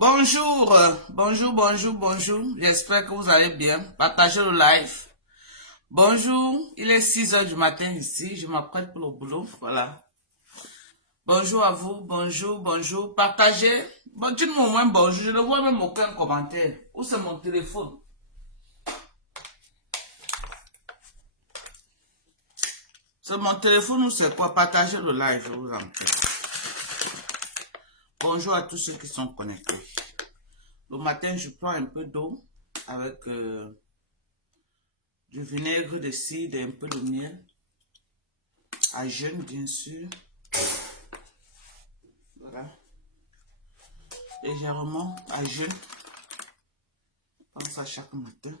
Bonjour, bonjour. J'espère que vous allez bien. Partagez le live. Bonjour, il est 6 heures du matin ici. Je m'apprête pour le boulot. Voilà. Bonjour à vous, bonjour. Partagez. Bon, dites-moi au moins bonjour. Je ne vois même aucun commentaire. Où c'est mon téléphone? C'est mon téléphone ou c'est quoi? Partagez le live, je vous en prie. Bonjour à tous ceux qui sont connectés. Le matin, je prends un peu d'eau avec du vinaigre de cidre et un peu de miel. À jeûne, bien sûr. Voilà. Légèrement à jeûne. Je pense à chaque matin.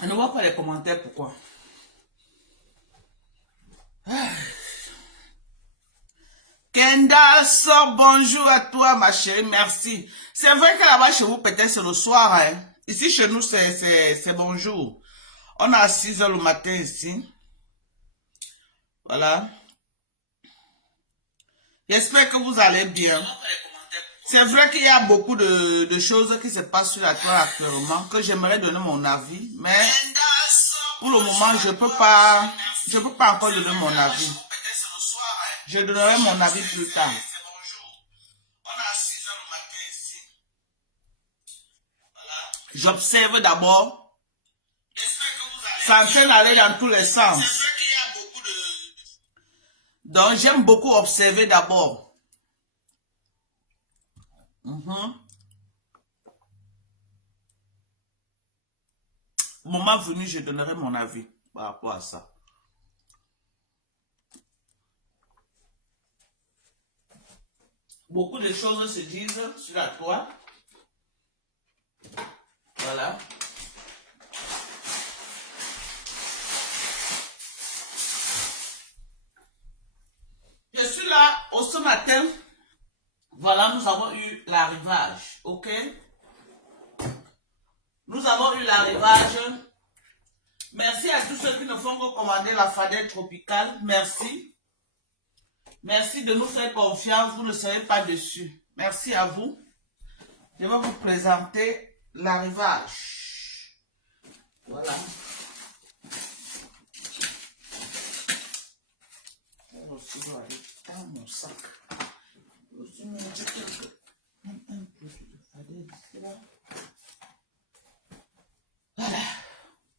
On ne voit pas les commentaires, pourquoi? Kenda, sort, bonjour à toi, ma chérie, merci. C'est vrai que là-bas, chez vous, peut-être c'est le soir, hein. Ici, chez nous, c'est bonjour. On est à 6 heures le matin ici. Voilà. J'espère que vous allez bien. C'est vrai qu'il y a beaucoup de choses qui se passent sur la toile actuellement, que j'aimerais donner mon avis, mais pour le moment, je peux pas encore donner mon avis. Je donnerai mon avis plus tard. J'observe d'abord. Ça en train d'aller dans tous les sens. Donc, j'aime beaucoup observer d'abord. Moment venu, je donnerai mon avis par rapport à ça. Beaucoup de choses se disent sur la toile. Voilà. Je suis là ce matin. Voilà, nous avons eu l'arrivage. Ok? Nous avons eu l'arrivage. Merci à tous ceux qui ne font que commander la fadette tropicale. Merci. Merci de nous faire confiance. Vous ne serez pas dessus. Merci à vous. Je vais vous présenter l'arrivage. Voilà. Je vais aller dans mon sac. Je vais mettre un peu de fadette ici là. Voilà.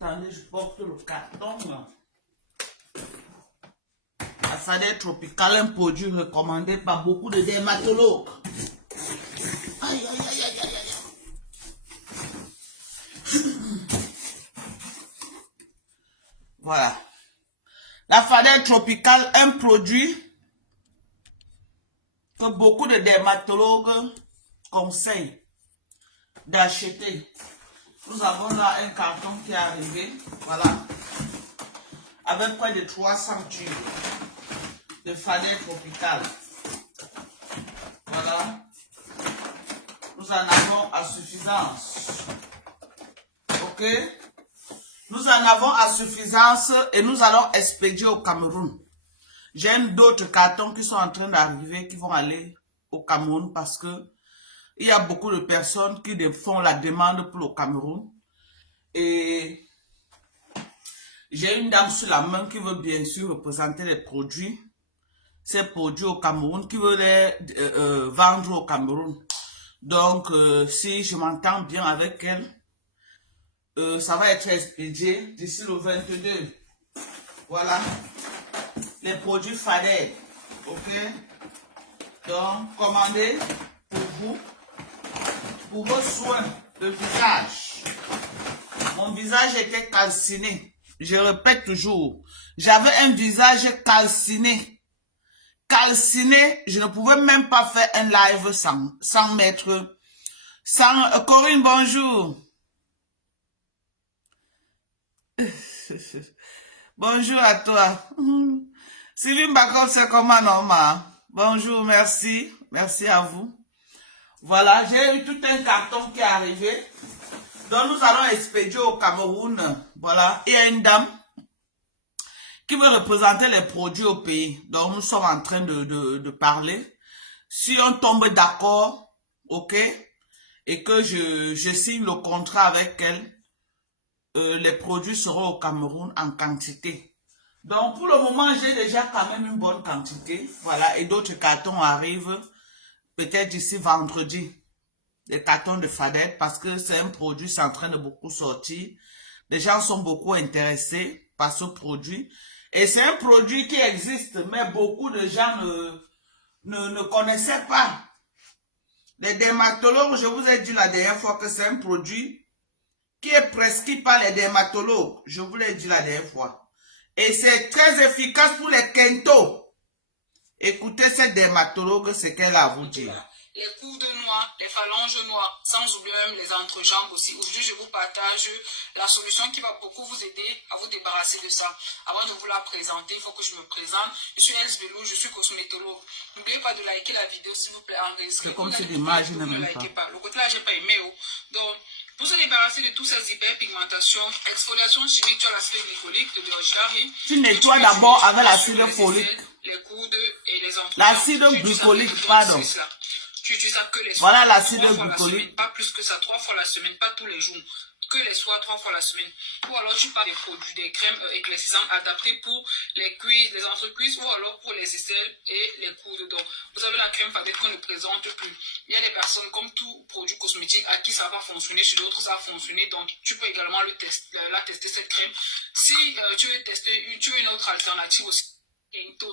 Attendez, je porte le carton. La fadette tropicale, un produit recommandé par beaucoup de dermatologues. Aïe, aïe, aïe, aïe, aïe, aïe. Voilà. La fadette tropicale, un produit que beaucoup de dermatologues conseillent d'acheter. Nous avons là un carton qui est arrivé. Voilà. Avec près de 300 tubes de fadette tropicale. Voilà. Nous en avons à suffisance. Ok? Nous en avons à suffisance et nous allons expédier au Cameroun. J'ai d'autres cartons qui sont en train d'arriver, qui vont aller au Cameroun parce que il y a beaucoup de personnes qui font la demande pour le Cameroun. Et j'ai une dame sur la main qui veut bien sûr représenter les produits. Ces produits au Cameroun, qui veut les vendre au Cameroun. Donc, si je m'entends bien avec elle, ça va être expédié d'ici le 22. Voilà. Les produits Fadette. Ok? Donc, commandez pour vous, pour vos soins de visage. Mon visage était calciné. Je répète toujours, j'avais un visage calciné. Calciné, je ne pouvais même pas faire un live sans mettre... Corinne, bonjour. Bonjour à toi. Sylvie Bakov, c'est comment, Norma? Bonjour, merci. Merci à vous. Voilà, j'ai eu tout un carton qui est arrivé. Donc, nous allons expédier au Cameroun. Voilà, il y a une dame qui veut représenter les produits au pays. Donc, nous sommes en train de parler. Si on tombe d'accord, ok, et que je signe le contrat avec elle, les produits seront au Cameroun en quantité. Donc, pour le moment, j'ai déjà quand même une bonne quantité. Voilà, et d'autres cartons arrivent peut-être d'ici vendredi. Des cartons de Fadette, parce que c'est un produit, c'est en train de beaucoup sortir. Les gens sont beaucoup intéressés par ce produit. Et c'est un produit qui existe, mais beaucoup de gens ne connaissaient pas. Les dermatologues, je vous ai dit la dernière fois que c'est un produit qui est prescrit par les dermatologues. Je vous l'ai dit la dernière fois. Et c'est très efficace pour les quintos. Écoutez cette dermatologue, ce qu'elle a à vous dire. Les coudes noirs, les phalanges noires, sans oublier même les entrejambes aussi. Aujourd'hui, je vous partage la solution qui va beaucoup vous aider à vous débarrasser de ça. Avant de vous la présenter, il faut que je me présente. Je suis Els Belou, je suis cosmétologue. N'oubliez pas de liker la vidéo, s'il vous plaît, enregistrer. C'est comme si l'image ne likez pas. Le côté là, j'ai pas aimé. Donc, pour se débarrasser de toutes ces hyperpigmentations, exfoliation chimique, tu as l'acide glycolique de l'orgerie. Tu nettoies d'abord avec l'acide folique. Les coudes et les entrejambes. L'acide glycolique, pardon. Tu utilises ça que les voilà soirs, l'acide 3 fois la glycolique. semaine, pas plus que ça, 3 fois la semaine, pas tous les jours. Que les soirs, 3 fois la semaine. Ou alors tu parles des produits, des crèmes éclaircissantes adaptées pour les cuisses, les entrecuisses, ou alors pour les aisselles et les coudes. Donc, vous savez, la crème Fadette qu'on ne présente plus. Il y a des personnes, comme tout produit cosmétique, à qui ça va fonctionner, chez d'autres ça va fonctionner. Donc, tu peux également la tester, cette crème. Si tu veux tester, tu veux une autre alternative aussi.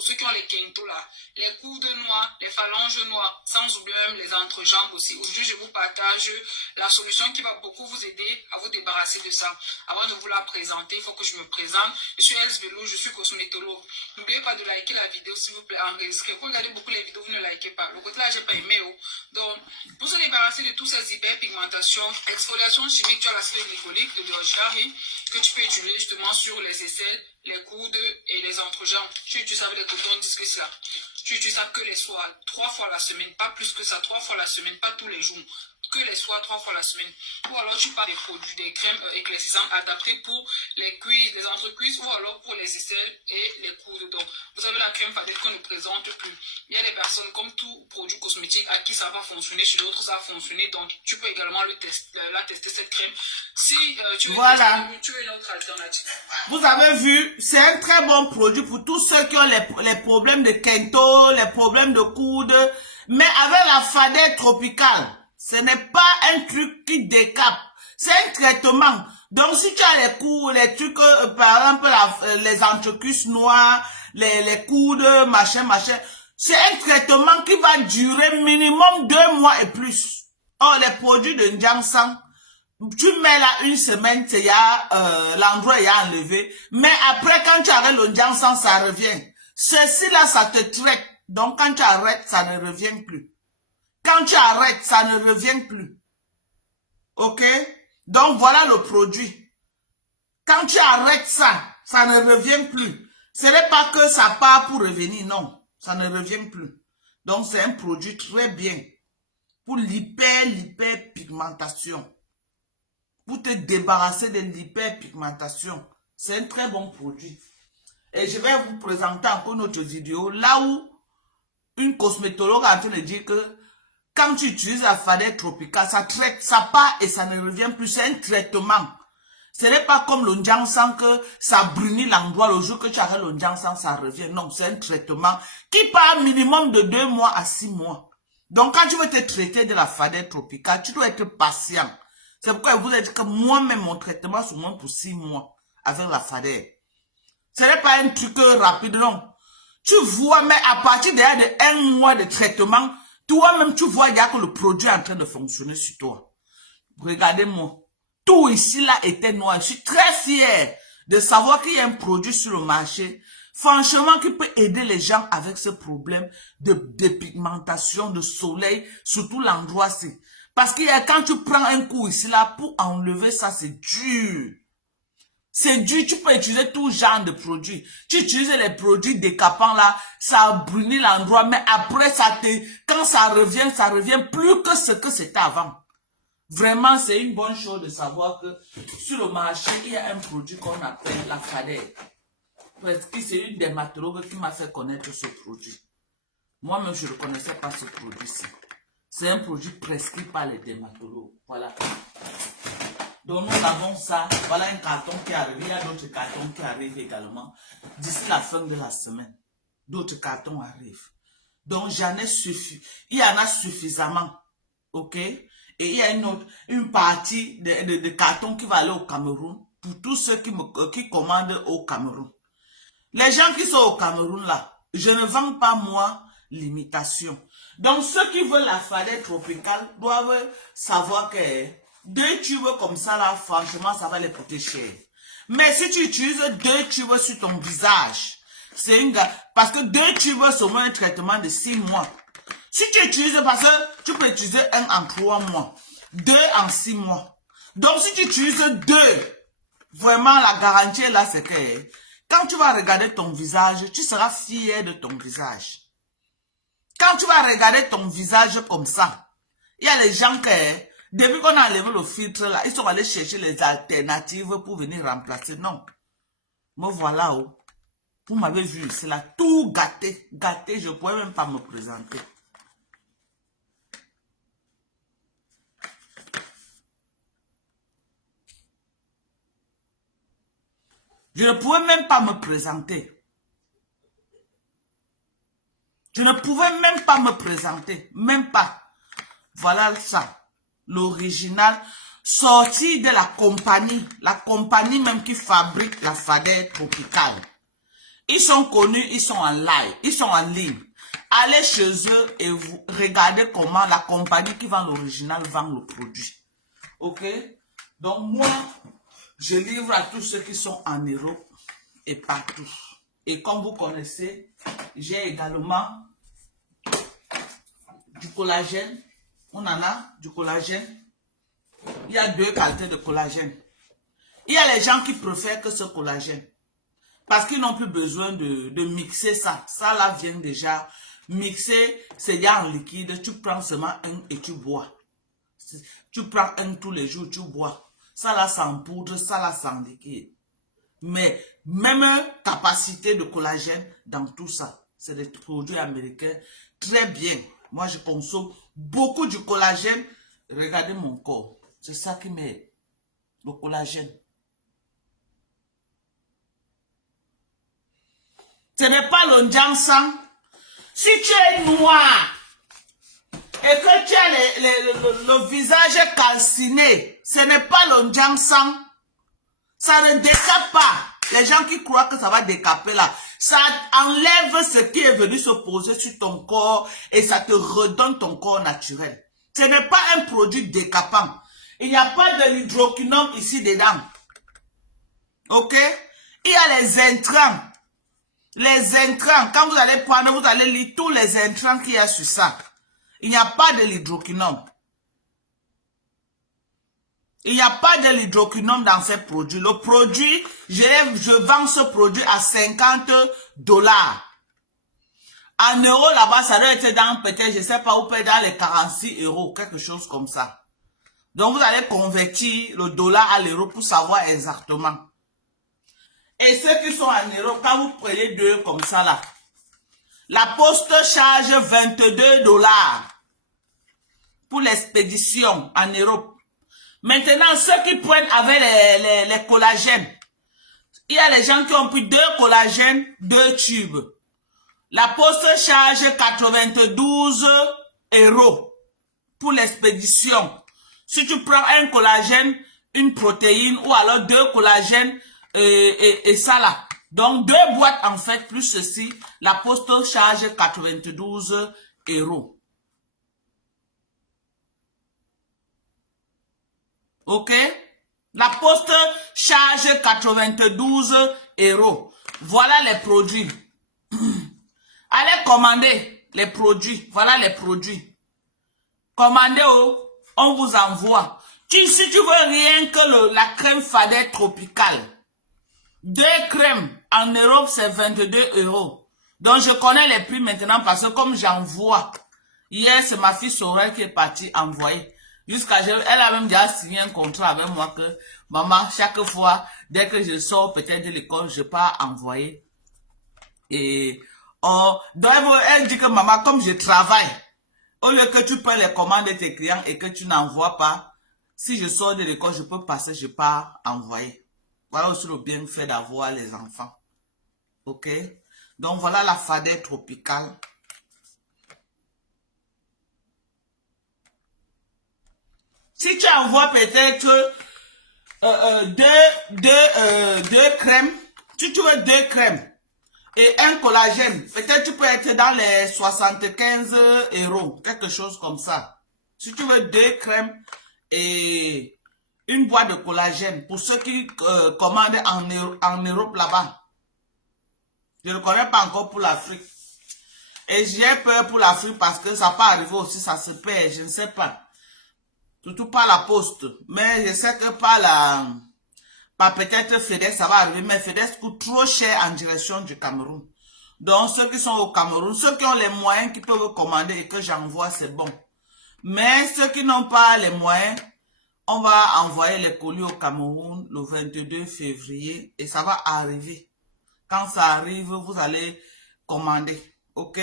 Ceux qui ont les quintos là, les coudes noirs, les phalanges noires, sans oublier même les entrejambes aussi. Aujourd'hui, je vous partage la solution qui va beaucoup vous aider à vous débarrasser de ça. Avant de vous la présenter, il faut que je me présente. Je suis Els Belou, je suis cosmétologue. N'oubliez pas de liker la vidéo, s'il vous plaît, enregistrer. Vous regardez beaucoup les vidéos, vous ne likez pas. Le côté là, j'ai pas aimé. Donc, pour se débarrasser de toutes ces hyperpigmentations, exfoliation chimique, tu as l'acide glycolique de l'orgerie que tu peux utiliser justement sur les aisselles, les coudes et les entrejambes. Tu utilises avec les cotons disques ça. Tu utilises ça que les soirs, 3 fois la semaine, pas plus que ça, 3 fois la semaine, pas tous les jours. Que les soirs, 3 fois la semaine. Ou alors tu parles des produits, des crèmes éclaircissantes adaptées pour les cuisses, les entrecuisses, ou alors pour les aisselles et les coudes. Donc, vous savez, la crème Fadette qu'on ne présente plus. Il y a des personnes, comme tout produit cosmétique, à qui ça va fonctionner, chez d'autres ça va fonctionner. Donc, tu peux également la tester, cette crème. Si tu veux tu veux une autre alternative. Vous avez vu, c'est un très bon produit pour tous ceux qui ont les problèmes de quinto, les problèmes de coude. Mais avec la Fadette tropicale, ce n'est pas un truc qui décape. C'est un traitement. Donc, si tu as les coups, les trucs, par exemple, les entrecuisses noires, les coudes, machin, c'est un traitement qui va durer minimum 2 mois et plus. Or, les produits de Ndiansang, tu mets là une semaine, l'endroit est enlevé. Mais après, quand tu arrêtes le Ndiansang, ça revient. Ceci là, ça te traite. Donc, quand tu arrêtes, ça ne revient plus. Quand tu arrêtes, ça ne revient plus. Ok? Donc, voilà le produit. Quand tu arrêtes ça, ça ne revient plus. Ce n'est pas que ça part pour revenir, non. Ça ne revient plus. Donc, c'est un produit très bien pour l'hyperpigmentation. Pour te débarrasser de l'hyperpigmentation. C'est un très bon produit. Et je vais vous présenter encore notre vidéo là où une cosmétologue est en train de dire que quand tu utilises la Fadette tropicale, ça traite, ça part et ça ne revient plus. C'est un traitement. Ce n'est pas comme le Ndiansang que ça brunit l'endroit. Le jour que tu arrêtes le Ndiansang, ça revient. Non, c'est un traitement qui part minimum de 2 mois à 6 mois. Donc, quand tu veux te traiter de la Fadette tropicale, tu dois être patient. C'est pourquoi je vous ai dit que moi-même, mon traitement, c'est moins pour 6 mois avec la Fadette. Ce n'est pas un truc rapide, non. Tu vois, mais à partir de 1 mois de traitement, toi-même, tu vois, il y a que le produit est en train de fonctionner sur toi. Regardez-moi. Tout ici, là, était noir. Je suis très fier de savoir qu'il y a un produit sur le marché, franchement, qui peut aider les gens avec ce problème de dépigmentation, de soleil, surtout l'endroit-ci. Parce que quand tu prends un coup ici, là, pour enlever ça, c'est dur. C'est dur, tu peux utiliser tout genre de produits. Tu utilises les produits décapants là, ça brunit l'endroit, mais après, quand ça revient plus que ce que c'était avant. Vraiment, c'est une bonne chose de savoir que sur le marché, il y a un produit qu'on appelle la Fadette. Presky, c'est une dermatologue qui m'a fait connaître ce produit. Moi-même, je ne connaissais pas ce produit-ci. C'est un produit prescrit par les dermatologues. Voilà. Donc, nous avons ça. Voilà un carton qui arrive. Il y a d'autres cartons qui arrivent également. D'ici la fin de la semaine, d'autres cartons arrivent. Donc, j'en ai suffi. Il y en a suffisamment. OK? Et il y a une partie de cartons qui va aller au Cameroun pour tous ceux qui commandent au Cameroun. Les gens qui sont au Cameroun là, je ne vends pas moi l'imitation. Donc, ceux qui veulent la fadette tropicale doivent savoir que 2 tubes comme ça là, franchement, ça va les coûter cher. Mais si tu utilises 2 tubes sur ton visage, c'est une parce que 2 tubes sont un traitement de 6 mois. Si tu utilises, parce que tu peux utiliser un en 3 mois, 2 en 6 mois. Donc, si tu utilises 2, vraiment la garantie là, c'est que quand tu vas regarder ton visage, tu seras fier de ton visage. Quand tu vas regarder ton visage comme ça, il y a les gens qui, depuis qu'on a enlevé le filtre là, ils sont allés chercher les alternatives pour venir remplacer. Non. Me voilà où. Vous m'avez vu, c'est là tout gâté. Gâté, je ne pourrais même pas me présenter. Je ne pouvais même pas me présenter. Je ne pouvais même pas me présenter. Même pas. Voilà ça. L'original. Sorti de la compagnie. La compagnie même qui fabrique la fadette tropicale. Ils sont connus, ils sont en live. Ils sont en ligne. Allez chez eux et vous regardez comment la compagnie qui vend l'original vend le produit. Ok? Donc moi, je livre à tous ceux qui sont en Europe et partout. Et comme vous connaissez, j'ai également du collagène. On en a du collagène. Il y a 2 qualités de collagène. Il y a les gens qui préfèrent que ce collagène. Parce qu'ils n'ont plus besoin de mixer ça. Ça là vient déjà mixer. C'est déjà en liquide. Tu prends seulement un et tu bois. Tu prends un tous les jours, tu bois. Ça là, c'est en poudre. Ça là, c'est en liquide. Mais même capacité de collagène dans tout ça. C'est des produits américains très bien. Moi, je consomme beaucoup du collagène. Regardez mon corps. C'est ça qui m'aide. Le collagène. Ce n'est pas le Jianshan. Si tu es noir et que tu as le visage calciné, ce n'est pas le Jianshan. Ça ne décape pas. Les gens qui croient que ça va décaper là, ça enlève ce qui est venu se poser sur ton corps et ça te redonne ton corps naturel. Ce n'est pas un produit décapant. Il n'y a pas de l'hydroquinone ici dedans. Ok? Il y a les intrants. Les intrants, quand vous allez prendre, vous allez lire tous les intrants qu'il y a sur ça. Il n'y a pas de l'hydroquinone. Il n'y a pas de l'hydroquinone dans ces produits. Le produit, je vends ce produit à $50. En euros, là-bas, ça doit être dans peut-être, je ne sais pas où, peut-être dans les 46 €, quelque chose comme ça. Donc, vous allez convertir le dollar à l'euro pour savoir exactement. Et ceux qui sont en euros, quand vous prenez 2 comme ça, là, la poste charge $22 pour l'expédition en Europe. Maintenant, ceux qui prennent avec les collagènes, il y a les gens qui ont pris 2 collagènes, 2 tubes. La poste charge 92 € pour l'expédition. Si tu prends un collagène, une protéine ou alors 2 collagènes et ça là. Donc 2 boîtes en fait plus ceci, la poste charge 92 €. Ok? La poste charge 92 €. Voilà les produits. Allez commander les produits. Voilà les produits. Commandez, on vous envoie. Si tu veux rien que la crème fadette tropicale, 2 crèmes en Europe, c'est 22 €. Donc, je connais les prix maintenant parce que comme j'envoie, hier, c'est ma fille Sorel qui est partie envoyer. Elle a même déjà signé un contrat avec moi que, maman, chaque fois, dès que je sors peut-être de l'école, je pars envoyer Et donc elle dit que maman, comme je travaille, au lieu que tu peux les commander tes clients et que tu n'envoies pas, si je sors de l'école, je peux passer, je pars envoyer. Voilà aussi le bienfait d'avoir les enfants. Ok? Donc voilà la fadette tropicale. Si tu envoies peut-être deux crèmes, si tu veux 2 crèmes et un collagène, peut-être tu peux être dans les 75 €, quelque chose comme ça. Si tu veux 2 crèmes et une boîte de collagène, pour ceux qui commandent en Europe là-bas. Je ne connais pas encore pour l'Afrique. Et j'ai peur pour l'Afrique parce que ça peut arriver aussi, ça se perd, je ne sais pas. Surtout par la poste. Mais je sais que par peut-être FedEx, ça va arriver. Mais FedEx coûte trop cher en direction du Cameroun. Donc, ceux qui sont au Cameroun, ceux qui ont les moyens, qui peuvent commander et que j'envoie, c'est bon. Mais ceux qui n'ont pas les moyens, on va envoyer les colis au Cameroun le 22 février et ça va arriver. Quand ça arrive, vous allez commander. Ok?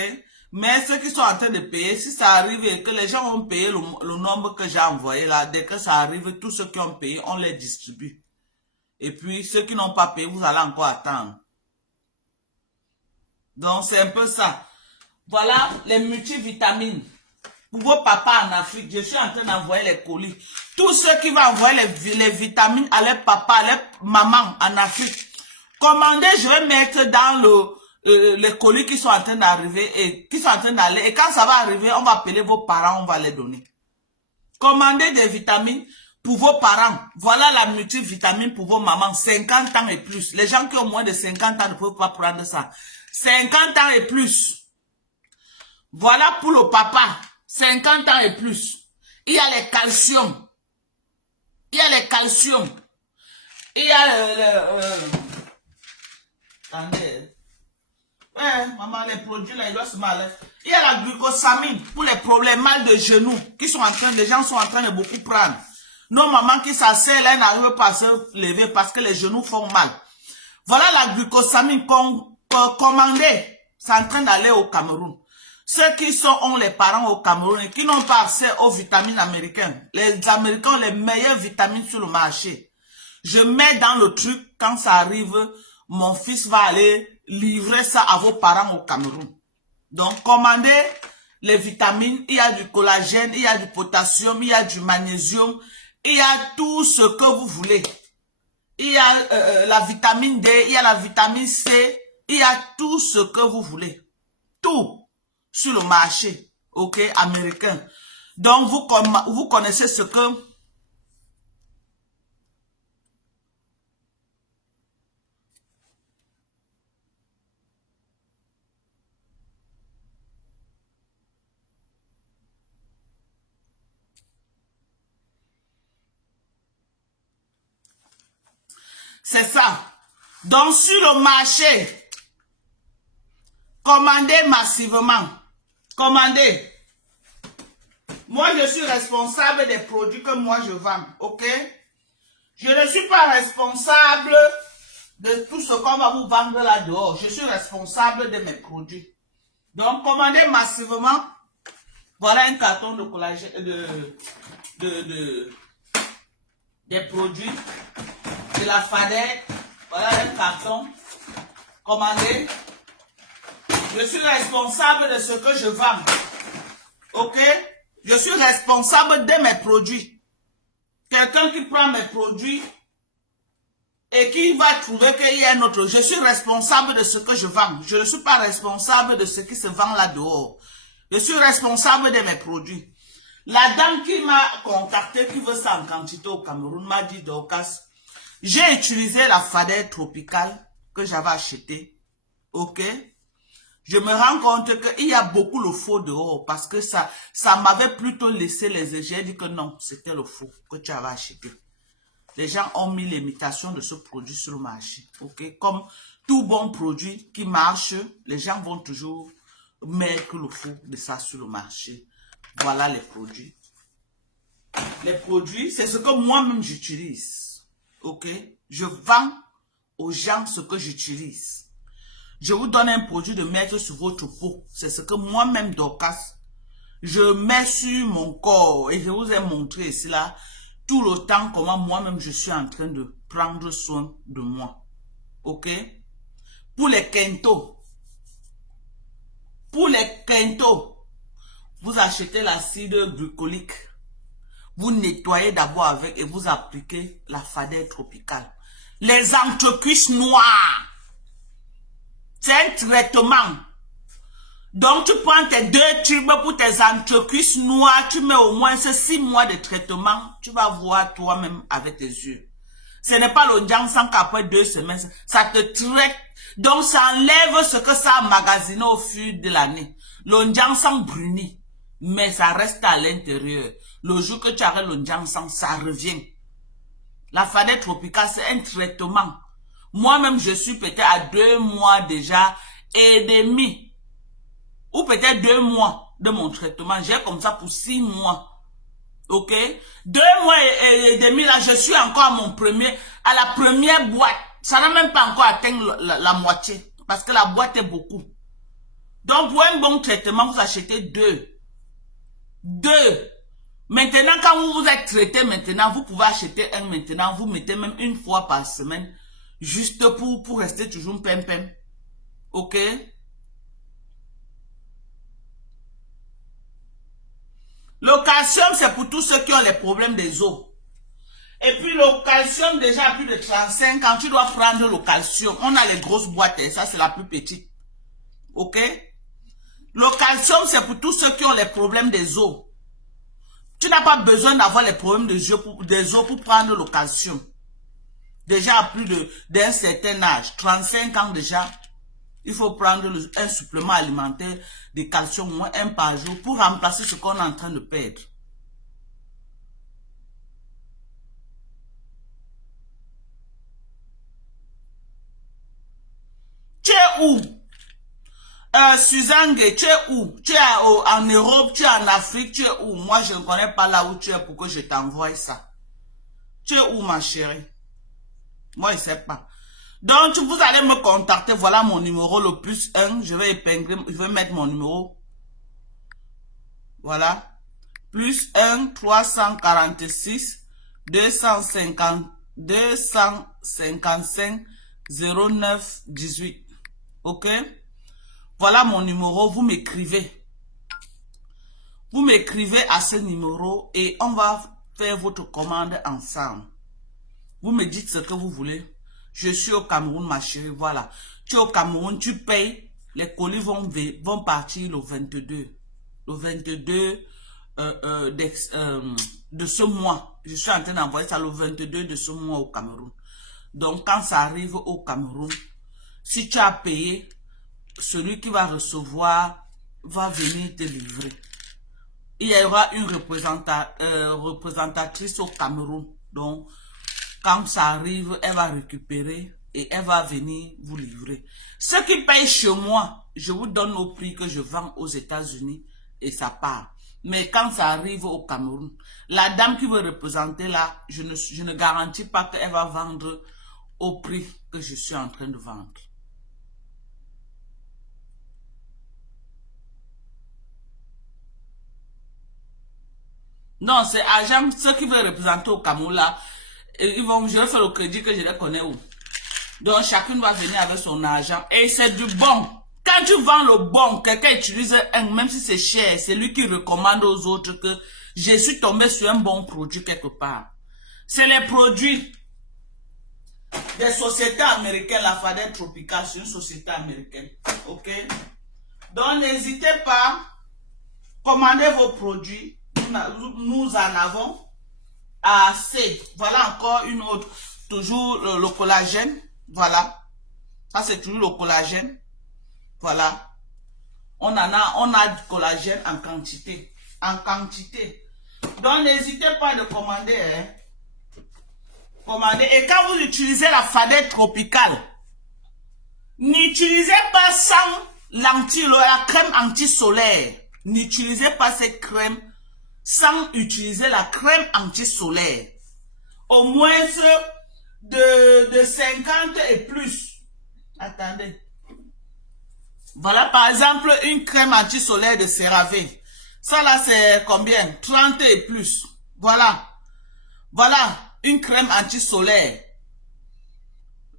Mais ceux qui sont en train de payer, si ça arrive et que les gens ont payé le nombre que j'ai envoyé là, dès que ça arrive, tous ceux qui ont payé, on les distribue. Et puis, ceux qui n'ont pas payé, vous allez encore attendre. Donc, c'est un peu ça. Voilà les multivitamines. Pour vos papas en Afrique, je suis en train d'envoyer les colis. Tous ceux qui vont envoyer les vitamines à leurs papas, à leurs mamans en Afrique, commandez, je vais mettre dans les colis qui sont en train d'arriver et qui sont en train d'aller. Et quand ça va arriver, on va appeler vos parents, on va les donner. Commandez des vitamines pour vos parents. Voilà la multivitamine pour vos mamans, 50 ans et plus. Les gens qui ont moins de 50 ans ne peuvent pas prendre ça. 50 ans et plus. Voilà pour le papa, 50 ans et plus. Il y a les calcium. Il y a les calcium. Il y a attendez. Ouais, maman, les produits là, ils doivent se mal. Il y a la glucosamine pour les problèmes mal de genoux qui sont en train, les gens sont en train de beaucoup prendre. Nos mamans qui s'asseyent là, n'arrivent pas à se lever parce que les genoux font mal. Voilà la glucosamine qu'on commandait. C'est en train d'aller au Cameroun. Ceux qui ont les parents au Cameroun et qui n'ont pas accès aux vitamines américaines. Les Américains ont les meilleures vitamines sur le marché. Je mets dans le truc, quand ça arrive, mon fils va aller livrer ça à vos parents au Cameroun. Donc, commandez les vitamines. Il y a du collagène, il y a du potassium, il y a du magnésium. Il y a tout ce que vous voulez. Il y a la vitamine D, il y a la vitamine C. Il y a tout ce que vous voulez. Tout sur le marché, ok, américain. Donc, vous connaissez ce que... C'est ça. Donc, sur le marché, commandez massivement. Commandez. Moi, je suis responsable des produits que moi, je vends. Ok? Je ne suis pas responsable de tout ce qu'on va vous vendre là dehors. Je suis responsable de mes produits. Donc, commandez massivement. Voilà un carton de collagène, des produits. De la fadette. Voilà un carton. Commandez. Je suis responsable de ce que je vends. Ok? Je suis responsable de mes produits. Quelqu'un qui prend mes produits et qui va trouver qu'il y a un autre. Je suis responsable de ce que je vends. Je ne suis pas responsable de ce qui se vend là dehors. Je suis responsable de mes produits. La dame qui m'a contacté, qui veut ça en quantité au Cameroun, m'a dit, Dorcas, j'ai utilisé la fadette tropicale que j'avais achetée. Ok? Je me rends compte qu'il y a beaucoup le faux dehors parce que ça m'avait plutôt laissé les yeux. J'ai dit que non, c'était le faux que tu avais acheté. Les gens ont mis l'imitation de ce produit sur le marché. Ok? Comme tout bon produit qui marche, les gens vont toujours mettre le faux de ça sur le marché. Voilà les produits. Les produits, c'est ce que moi-même j'utilise. Ok? Je vends aux gens ce que j'utilise. Je vous donne un produit de mettre sur votre peau. C'est ce que moi-même, Dorcas, je mets sur mon corps. Et je vous ai montré ici, là, tout le temps, comment moi-même, je suis en train de prendre soin de moi. OK? Pour les quintos, vous achetez l'acide glycolique. Vous nettoyez d'abord avec et vous appliquez la fadeur tropicale. Les entrecuisses noires. C'est un traitement. Donc, tu prends tes 2 tubes pour tes entrecuisses noires. Tu mets au moins 6 mois de traitement. Tu vas voir toi-même avec tes yeux. Ce n'est pas le Jiangshan qu'après 2 semaines, ça te traite. Donc, ça enlève ce que ça a emmagasiné au fil de l'année. Le Jiangshan brunit, mais ça reste à l'intérieur. Le jour que tu arrêtes le Jiangshan, ça revient. La fadeur tropicale, c'est un traitement. Moi-même, je suis peut-être à 2 mois déjà et demi. Ou peut-être 2 mois de mon traitement. J'ai comme ça pour 6 mois. OK? 2 mois et demi, là, je suis encore à la première boîte. Ça n'a même pas encore atteint la moitié. Parce que la boîte est beaucoup. Donc, pour un bon traitement, vous achetez 2. 2. Maintenant, quand vous vous êtes traité maintenant, vous pouvez acheter un maintenant. Vous mettez même 1 fois par semaine. Juste pour rester toujours pem-pem. OK? Le calcium, c'est pour tous ceux qui ont les problèmes des os. Et puis le calcium, déjà à plus de 35 ans, tu dois prendre le calcium. On a les grosses boîtes, et ça c'est la plus petite. OK? Le calcium, c'est pour tous ceux qui ont les problèmes des os. Tu n'as pas besoin d'avoir les problèmes des os pour prendre le calcium. Déjà à plus d'un certain âge, 35 ans déjà, il faut prendre un supplément alimentaire de calcium, au moins 1 par jour, pour remplacer ce qu'on est en train de perdre. Tu es où? Suzanne, tu es où? Tu es en Europe, tu es en Afrique, tu es où? Moi, je ne connais pas là où tu es pour que je t'envoie ça. Tu es où, ma chérie? Moi, je ne sais pas. Donc, vous allez me contacter. Voilà mon numéro, le +1. Je vais épingler, je vais mettre mon numéro. Voilà. +1 346 255 09 18. OK? Voilà mon numéro. Vous m'écrivez. Vous m'écrivez à ce numéro et on va faire votre commande ensemble. Vous me dites ce que vous voulez. Je suis au Cameroun, ma chérie, voilà. Tu es au Cameroun, tu payes. Les colis vont partir le 22. Le 22 de ce mois. Je suis en train d'envoyer ça le 22 de ce mois au Cameroun. Donc, quand ça arrive au Cameroun, si tu as payé, celui qui va recevoir va venir te livrer. Il y aura une représentatrice au Cameroun. Donc, quand ça arrive, elle va récupérer et elle va venir vous livrer. Ceux qui payent chez moi, je vous donne au prix que je vends aux États-Unis et ça part. Mais quand ça arrive au Cameroun, la dame qui veut représenter là, je ne garantis pas qu'elle va vendre au prix que je suis en train de vendre. Non, c'est agent, ceux qui veulent représenter au Cameroun là, je vais faire le crédit que je les connais où. Donc, chacun va venir avec son argent. Et c'est du bon. Quand tu vends le bon, quelqu'un utilise un, même si c'est cher, c'est lui qui recommande aux autres que je suis tombé sur un bon produit quelque part. C'est les produits des sociétés américaines. La Fadeur Tropicale, c'est une société américaine. OK? Donc, n'hésitez pas. Commandez vos produits. Nous en avons assez. Voilà encore une autre. Toujours le collagène. Voilà. Ça, c'est toujours le collagène. Voilà. On a du collagène en quantité. En quantité. Donc, n'hésitez pas de commander. Hein. Commandez. Et quand vous utilisez la Fadeur Tropicale, n'utilisez pas sans la crème anti-solaire. N'utilisez pas cette crème sans utiliser la crème anti-solaire. Au moins de 50 et plus. Attendez. Voilà, par exemple, une crème anti-soleil de CeraVe. Ça là, c'est combien? 30 et plus. Voilà. Voilà, une crème anti-soleil.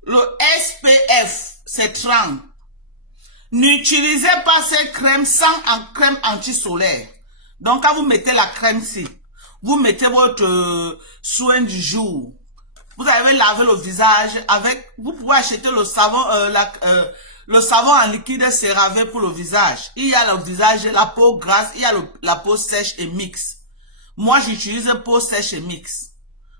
Le SPF, c'est 30. N'utilisez pas ces crèmes sans crème anti-soleil. Donc, quand vous mettez la crème-ci, vous mettez votre soin du jour. Vous avez lavé le visage avec, vous pouvez acheter le savon, le savon en liquide CeraVe pour le visage. Il y a le visage, la peau grasse, il y a la peau sèche et mixte. Moi, j'utilise peau sèche et mixte.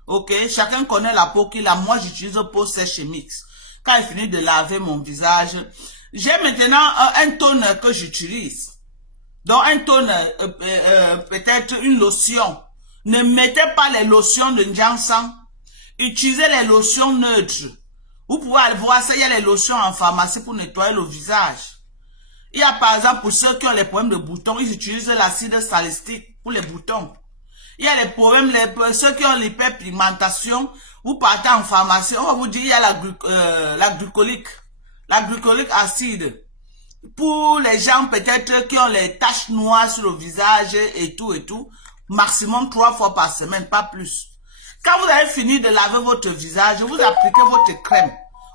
Ok, chacun connaît la peau qu'il a. Moi, j'utilise peau sèche et mixte. Quand il finit de laver mon visage, j'ai maintenant un toner que j'utilise. Donc, un toner, peut-être une lotion. Ne mettez pas les lotions de Njansan. Utilisez les lotions neutres. Vous pouvez aller voir ça, il y a les lotions en pharmacie pour nettoyer le visage. Il y a par exemple pour ceux qui ont les problèmes de boutons, ils utilisent l'acide salicylique pour les boutons. Il y a les problèmes, ceux qui ont l'hyperpigmentation, vous partez en pharmacie, on va vous dire il y a la glycolique acide. Pour les gens peut-être qui ont les taches noires sur le visage et tout, maximum 3 fois par semaine, pas plus. Quand vous avez fini de laver votre visage, vous appliquez votre crème.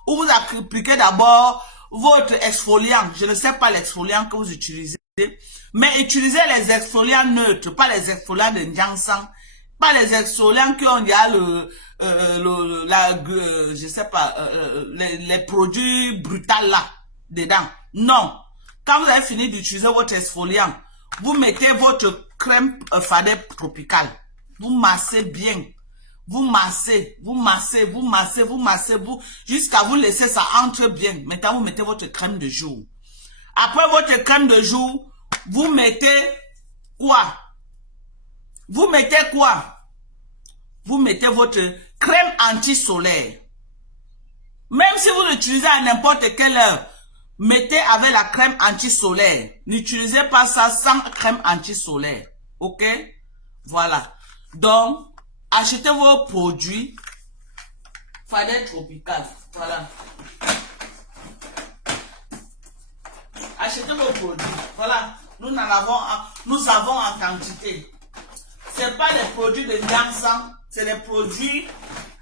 Ou vous appliquez d'abord votre exfoliant. Je ne sais pas l'exfoliant que vous utilisez. Mais utilisez les exfoliants neutres, pas les exfoliants de Njansan. Pas les exfoliants qui ont déjà je sais pas, les produits brutals là, dedans. Non. Quand vous avez fini d'utiliser votre exfoliant, vous mettez votre crème Fadet tropicale. Vous massez bien. Vous massez, jusqu'à vous laisser ça entre bien. Maintenant, vous mettez votre crème de jour. Après votre crème de jour, vous mettez quoi? Vous mettez quoi? Vous mettez votre crème anti-soleil. Même si vous l'utilisez à n'importe quelle heure, mettez avec la crème anti-soleil. N'utilisez pas ça sans crème anti-soleil. Ok? Voilà. Donc, achetez vos produits Fadet Tropical. Voilà. Achetez vos produits. Voilà. Nous avons en quantité. Ce n'est pas des produits de Njansan. C'est des produits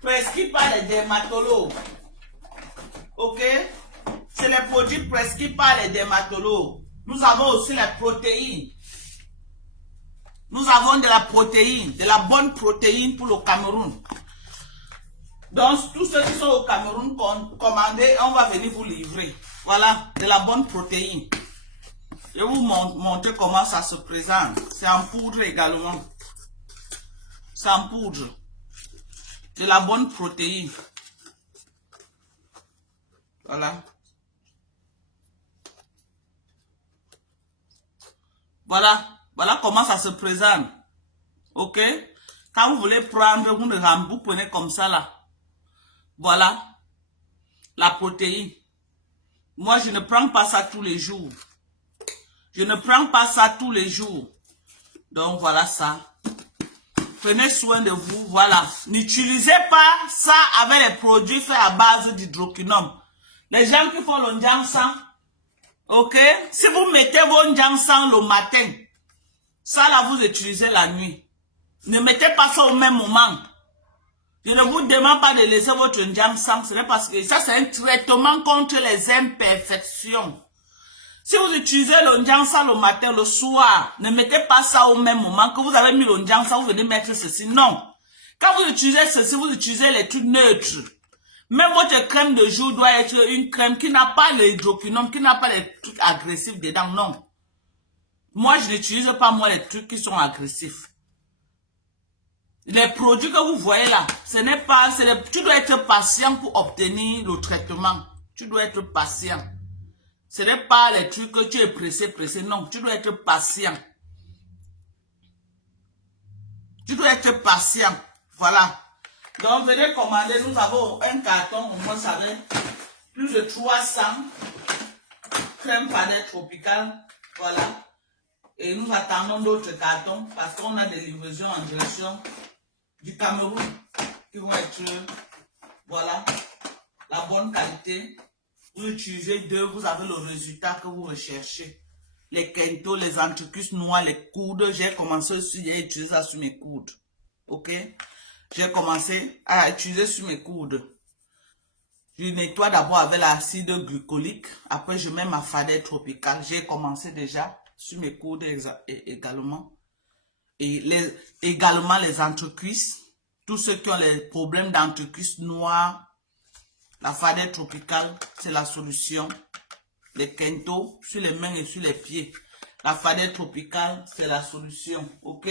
prescrits par les dermatologues. Ok? C'est les produits prescrits par les dermatologues. Nous avons aussi les protéines. Nous avons de la protéine, de la bonne protéine pour le Cameroun. Donc, tous ceux qui sont au Cameroun, commandez, on va venir vous livrer. Voilà, de la bonne protéine. Je vais vous montrer comment ça se présente. C'est en poudre également. C'est en poudre. De la bonne protéine. Voilà. Voilà. Voilà comment ça se présente. Ok? Quand vous voulez prendre, vous prenez comme ça là. Voilà. La protéine. Moi, je ne prends pas ça tous les jours. Je ne prends pas ça tous les jours. Donc, voilà ça. Prenez soin de vous. Voilà. N'utilisez pas ça avec les produits faits à base d'hydroquinone. Les gens qui font le Njansan, ok? Si vous mettez vos Njansan le matin, ça là, vous utilisez la nuit. Ne mettez pas ça au même moment. Je ne vous demande pas de laisser votre Njansan. Ce n'est parce que ça, c'est un traitement contre les imperfections. Si vous utilisez le Njansan le matin, le soir, ne mettez pas ça au même moment que vous avez mis le Njansan, vous venez mettre ceci. Non. Quand vous utilisez ceci, vous utilisez les trucs neutres. Même votre crème de jour doit être une crème qui n'a pas l'hydroquinone, qui n'a pas les trucs agressifs dedans. Non. Moi, je n'utilise pas, moi, les trucs qui sont agressifs. Les produits que vous voyez là, ce n'est pas... tu dois être patient pour obtenir le traitement. Tu dois être patient. Ce n'est pas les trucs que tu es pressé. Non, tu dois être patient. Tu dois être patient. Voilà. Donc, venez commander. Nous avons un carton, au moins, ça va plus de 300 crèmes Fadet tropicales. Voilà. Et nous attendons d'autres cartons parce qu'on a des livraisons en direction du Cameroun qui vont être, voilà, la bonne qualité. Vous utilisez 2, vous avez le résultat que vous recherchez. Les Kento, les anticuces noirs, les coudes. J'ai commencé aussi à utiliser ça sur mes coudes. Ok? J'ai commencé à utiliser sur mes coudes. Je nettoie d'abord avec l'acide glycolique. Après, je mets ma fadette tropicale. J'ai commencé déjà sur mes coudes également. Et également les entrecuisses. Tous ceux qui ont les problèmes d'entrecuisses noires, la fadette tropicale, c'est la solution. Les Kento sur les mains et sur les pieds. La fadette tropicale, c'est la solution. Ok?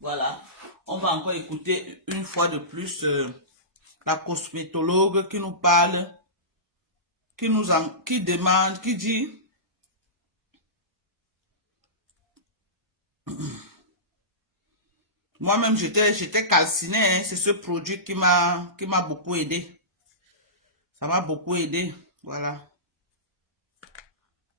Voilà. On va encore écouter une fois de plus la cosmétologue qui nous parle, qui demande, qui dit moi-même j'étais calcinée, hein, c'est ce produit qui m'a beaucoup aidé. Ça m'a beaucoup aidé, voilà.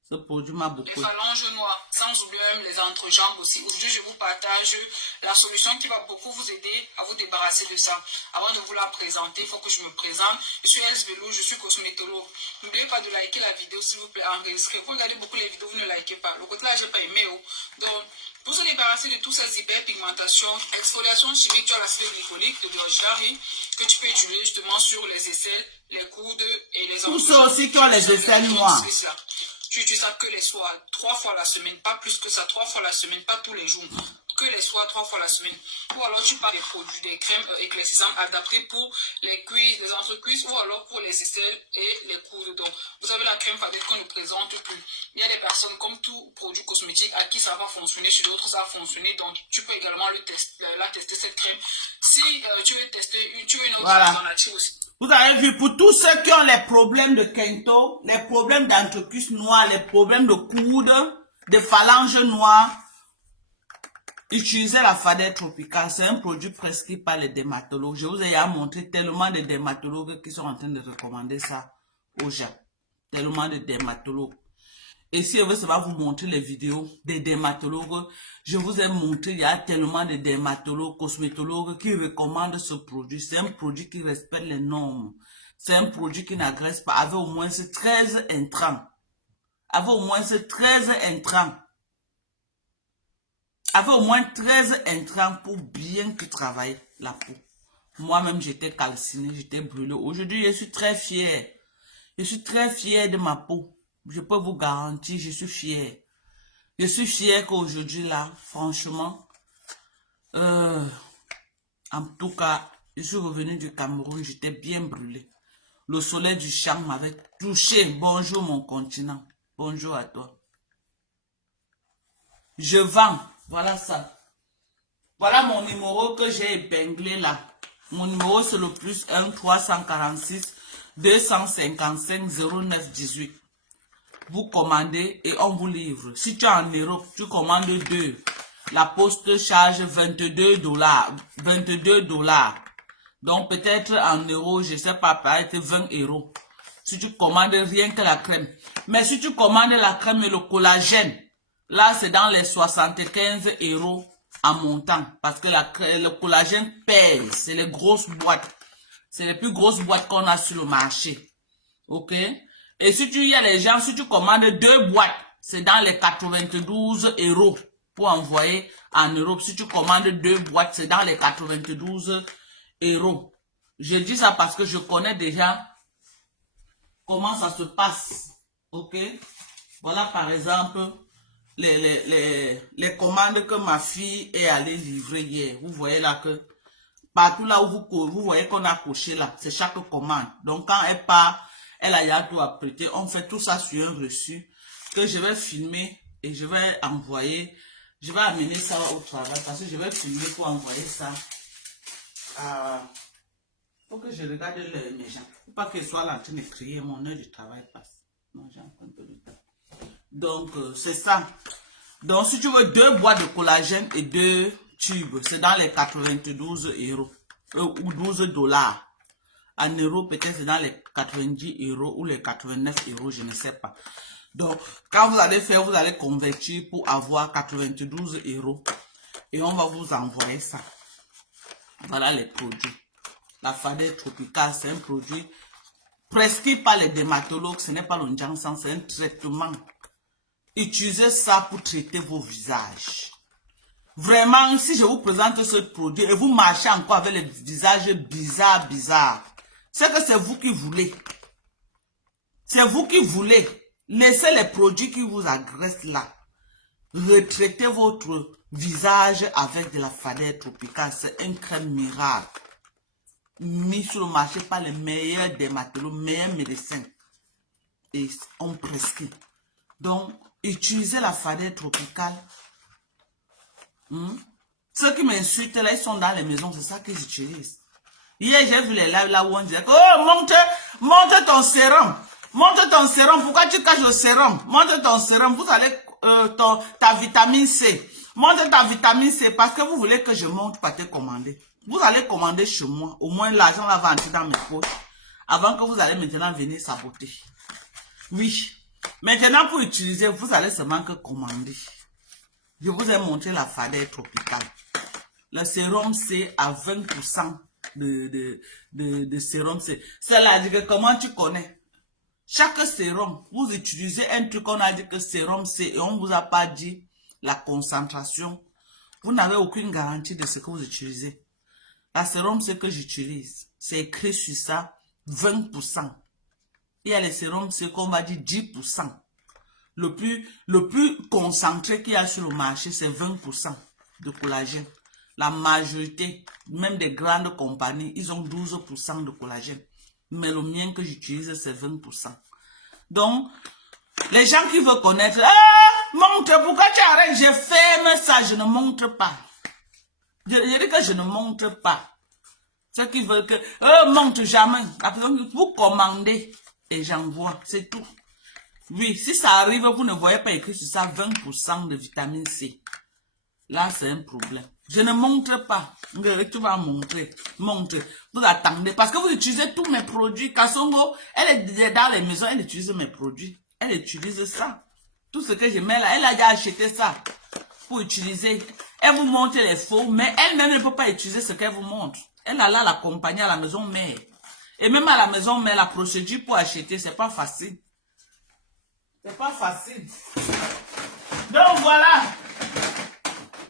Ce produit m'a beaucoup aidé. Les phalanges noires, sans oublier même les entrejambes aussi. Aujourd'hui, je vous partage la solution qui va beaucoup vous aider à vous débarrasser de ça. Avant de vous la présenter, il faut que je me présente. Je suis Els Belou, je suis cosmétologue. N'oubliez pas de liker la vidéo, s'il vous plaît, enregistrez. Vous regardez beaucoup les vidéos, vous ne likez pas. Le côté là, je n'ai pas aimé. Donc, pour se débarrasser de toutes ces hyperpigmentations, exfoliation chimique, tu as l'acide glycolique de Bergerac que tu peux utiliser justement sur les aisselles, les coudes et les Tous ceux aussi qui ont les aisselles noires. Tu utilises ça que les soirs, 3 fois la semaine, pas plus que ça, 3 fois la semaine, pas tous les jours, que les soirs, 3 fois la semaine. Ou alors tu parles des produits, des crèmes éclaircissantes adaptées pour les cuisses, les entrecuisses, ou alors pour les aisselles et les coudes. Donc, vous savez, la crème Fadette qu'on ne présente plus. Il y a des personnes, comme tout produit cosmétique, à qui ça va fonctionner, chez d'autres ça va fonctionner. Donc, tu peux également la tester, cette crème. Si tu veux tester une autre alternative aussi. Vous avez vu, pour tous ceux qui ont les problèmes de Kento, les problèmes d'entrecuisse noire, les problèmes de coude, de phalanges noires, utilisez la Fadette tropicale. C'est un produit prescrit par les dermatologues. Je vous ai montré tellement de dermatologues qui sont en train de recommander ça aux gens. Tellement de dermatologues. Et si ça va vous montrer les vidéos des dermatologues, je vous ai montré, il y a tellement de dermatologues, cosmétologues qui recommandent ce produit. C'est un produit qui respecte les normes. C'est un produit qui n'agresse pas, avec au moins 13 intrants. Avec au moins 13 intrants. Avec au moins 13 intrants pour bien que travaille la peau. Moi-même, j'étais calcinée, j'étais brûlée. Aujourd'hui, je suis très fière. Je suis très fière de ma peau. Je peux vous garantir, je suis fière. Je suis fière qu'aujourd'hui, là, franchement, en tout cas, je suis revenue du Cameroun, j'étais bien brûlée. Le soleil du champ m'avait touché. Bonjour mon continent. Bonjour à toi. Je vends. Voilà ça. Voilà mon numéro que j'ai épinglé là. Mon numéro, c'est le plus 1 346 255 09 18. Vous commandez et on vous livre. Si tu es en Europe, tu commandes 2. La poste charge $22. $22. Donc peut-être en euros, je ne sais pas, peut-être 20 €. Si tu commandes rien que la crème. Mais si tu commandes la crème et le collagène, là c'est dans les 75 € en montant. Parce que le collagène pèse. C'est les grosses boîtes. C'est les plus grosses boîtes qu'on a sur le marché. Ok? Et si tu y as les gens, si tu commandes 2 boîtes, c'est dans les 92 € pour envoyer en Europe. Si tu commandes 2 boîtes, c'est dans les 92 €. Je dis ça parce que je connais déjà comment ça se passe. Ok? Voilà par exemple les commandes que ma fille est allée livrer hier. Vous voyez là que partout là où vous voyez qu'on a coché là, c'est chaque commande. Donc quand elle part, elle a tout à prêter. On fait tout ça sur un reçu que je vais filmer et je vais envoyer. Je vais amener ça au travail parce que je vais filmer pour envoyer ça. Faut que je regarde mes gens. Faut pas qu'elle soit là en train de crier, mon heure du travail passe. Non, j'ai un peu de temps. Donc c'est ça. Donc si tu veux 2 boîtes de collagène et 2 tubes, c'est dans les 92 € ou 12 $. En euros, peut-être c'est dans les 90 € ou les 89 €, je ne sais pas. Donc, quand vous allez faire, vous allez convertir pour avoir 92 €. Et on va vous envoyer ça. Voilà les produits. La Fadette tropicale, c'est un produit prescrit par les dermatologues, ce n'est pas le Janssen, c'est un traitement. Utilisez ça pour traiter vos visages. Vraiment, si je vous présente ce produit et vous marchez encore avec les visages bizarres, c'est que c'est vous qui voulez. C'est vous qui voulez. Laissez les produits qui vous agressent là. Retraitez votre visage avec de la fadette tropicale. C'est une crème miracle. Mis sur le marché par les meilleurs dermatologues, meilleurs médecins. Et on prescrit. Donc, utilisez la fadette tropicale. Ceux qui m'insultent là, ils sont dans les maisons, c'est ça qu'ils utilisent. Hier, j'ai vu les lives là où on disait, oh, monte ton sérum. Monte ton sérum. Pourquoi tu caches le sérum? Monte ton sérum. Vous allez, ta vitamine C. Monte ta vitamine C parce que vous voulez que je monte pas te commander. Vous allez commander chez moi. Au moins, l'argent là va entrer dans mes poches. Avant que vous allez maintenant venir saboter. Oui. Maintenant, pour utiliser, vous allez seulement que commander. Je vous ai montré la fadette tropicale. Le sérum C à 20% de sérum C. Cela dit que comment tu connais? Chaque sérum, vous utilisez un truc, on a dit que sérum C et on ne vous a pas dit la concentration. Vous n'avez aucune garantie de ce que vous utilisez. La sérum C que j'utilise, c'est écrit sur ça 20%. Il y a les sérums C qu'on va dire 10%. Le plus concentré qu'il y a sur le marché, c'est 20% de collagène. La majorité, même des grandes compagnies, ils ont 12% de collagène. Mais le mien que j'utilise, c'est 20%. Donc, les gens qui veulent connaître, montre, pourquoi tu arrêtes? Je ferme ça, je ne montre pas. Je dis que je ne montre pas. Ceux qui veulent que, montre jamais. Vous commandez et j'envoie, c'est tout. Oui, si ça arrive, vous ne voyez pas écrit sur ça 20% de vitamine C. Là, c'est un problème. Je ne montre pas. Tu vas montrer. Montre. Vous attendez. Parce que vous utilisez tous mes produits. Kassongo, elle est dans les maisons, elle utilise mes produits. Elle utilise ça. Tout ce que je mets là, elle a déjà acheté ça pour utiliser. Elle vous montre les faux, mais elle-même ne peut pas utiliser ce qu'elle vous montre. Elle a là la compagnie à la maison mère. Et même à la maison mère, la procédure pour acheter, c'est pas facile. C'est pas facile. Donc voilà.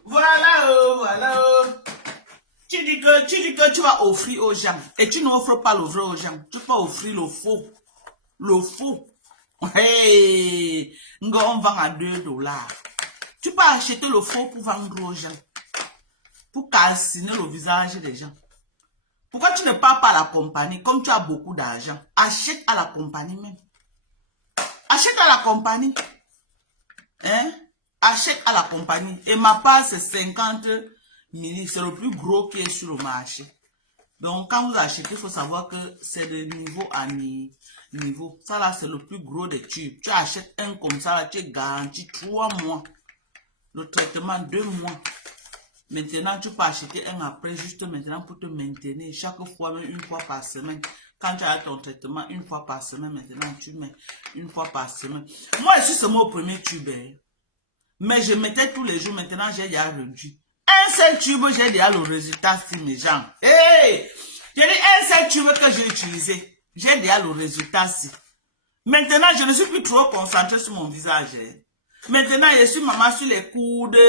Voilà. Tu dis que tu vas offrir aux gens. Et tu n'offres pas le vrai aux gens. Tu peux offrir le faux. Le faux. Hey. On vend à $2. Tu peux acheter le faux pour vendre aux gens. Pour calciner le visage des gens. Pourquoi tu ne pars pas à la compagnie? Comme tu as beaucoup d'argent. Achète à la compagnie même. Achète à la compagnie. Hein? Achète à la compagnie. Et ma part, c'est 50 ml. C'est le plus gros qui est sur le marché. Donc, quand vous achetez, il faut savoir que c'est de niveau à niveau. Ça là, c'est le plus gros des tubes. Tu achètes un comme ça, là, tu es garanti 3 mois. Le traitement, 2 mois. Maintenant, tu peux acheter un après, juste maintenant pour te maintenir. Chaque fois, même une fois par semaine. Quand tu as ton traitement, une fois par semaine, maintenant, tu mets une fois par semaine. Moi, je suis seulement au premier tube. Mais je mettais tous les jours. Maintenant, j'ai déjà réduit. Un seul tube, j'ai déjà le résultat sur mes gens. Hey! J'ai dit un seul tube que j'ai utilisé. J'ai déjà le résultat si. Maintenant, je ne suis plus trop concentré sur mon visage. Maintenant, je suis maman sur les coudes,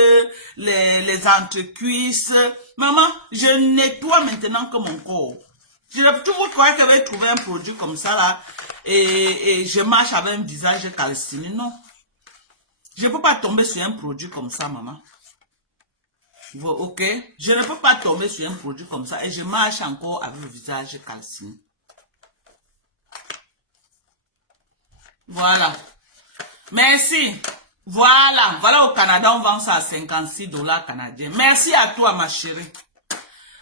les entrecuisses. Maman, je nettoie maintenant que mon corps. Tu vous croyez que j'avais trouvé un produit comme ça là et je marche avec un visage calciné? Non. Je ne peux pas tomber sur un produit comme ça, maman. Ok? Je ne peux pas tomber sur un produit comme ça et je marche encore avec le visage calciné. Voilà. Merci. Voilà au Canada, on vend ça à $56 canadiens. Merci à toi, ma chérie.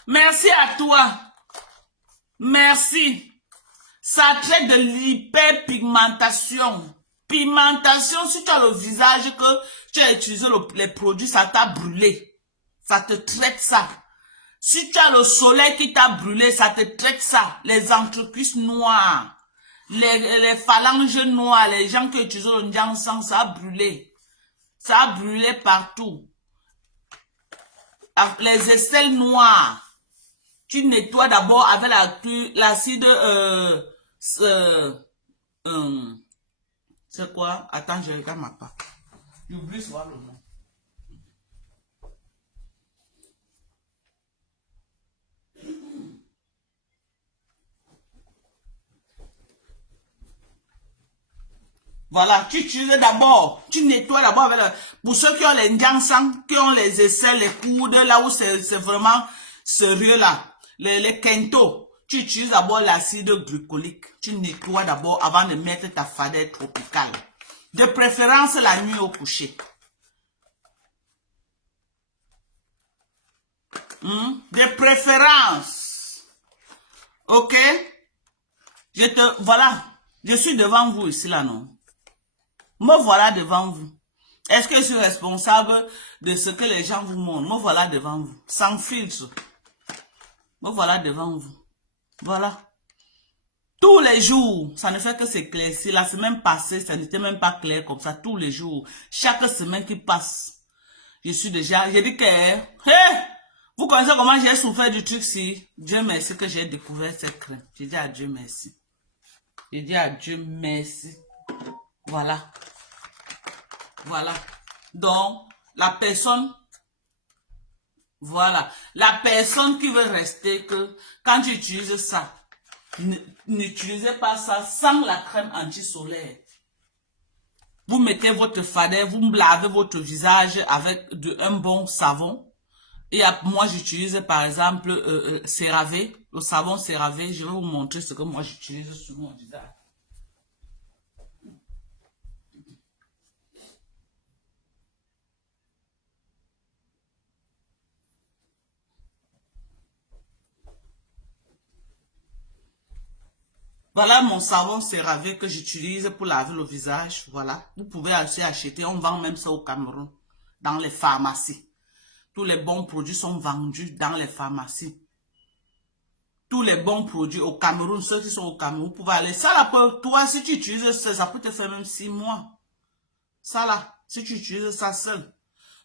Merci à toi. Merci. Ça traite de l'hyperpigmentation. Pigmentation, si tu as le visage que tu as utilisé les produits, ça t'a brûlé. Ça te traite ça. Si tu as le soleil qui t'a brûlé, ça te traite ça. Les entrecuisses noires, les phalanges noires, les gens qui utilisent le Janssen, ça a brûlé. Ça a brûlé partout. Les aisselles noires. Tu nettoies d'abord avec l'acide C'est quoi? Attends, je regarde ma part. J'oublie souvent le nom. Voilà, tu utilises d'abord, tu nettoies d'abord avec pour ceux qui ont les ndiansang, qui ont les aisselles, les coudes, là où c'est vraiment sérieux là, les kento, tu utilises d'abord l'acide glycolique, tu nettoies d'abord avant de mettre ta fadette tropicale. De préférence la nuit au coucher. De préférence. Ok? Voilà, je suis devant vous ici là, non? Me voilà devant vous. Est-ce que je suis responsable de ce que les gens vous montrent? Me voilà devant vous. Sans filtre. Me voilà devant vous. Voilà. Tous les jours, ça ne fait que s'éclaircir. La semaine passée, ça n'était même pas clair comme ça. Tous les jours. Chaque semaine qui passe. Je suis déjà... J'ai dit que... Hey! Vous connaissez comment j'ai souffert du truc si? Dieu merci que j'ai découvert cette crème. J'ai dit à Dieu merci. J'ai dit à Dieu merci. Voilà. Voilà. Donc, la personne, voilà. La personne qui veut rester, que quand tu utilises ça, n'utilisez pas ça sans la crème anti-solaire. Vous mettez votre fadette, vous lavez votre visage avec un bon savon. Et moi, j'utilise par exemple CeraVe, le savon CeraVe. Je vais vous montrer ce que moi j'utilise sur mon visage. Voilà mon savon CeraVe que j'utilise pour laver le visage. Voilà. Vous pouvez aussi acheter. On vend même ça au Cameroun. Dans les pharmacies. Tous les bons produits sont vendus dans les pharmacies. Tous les bons produits au Cameroun, ceux qui sont au Cameroun, vous pouvez aller. Ça là, pour toi, si tu utilises ça peut te faire même 6 mois. Ça là, si tu utilises ça seul.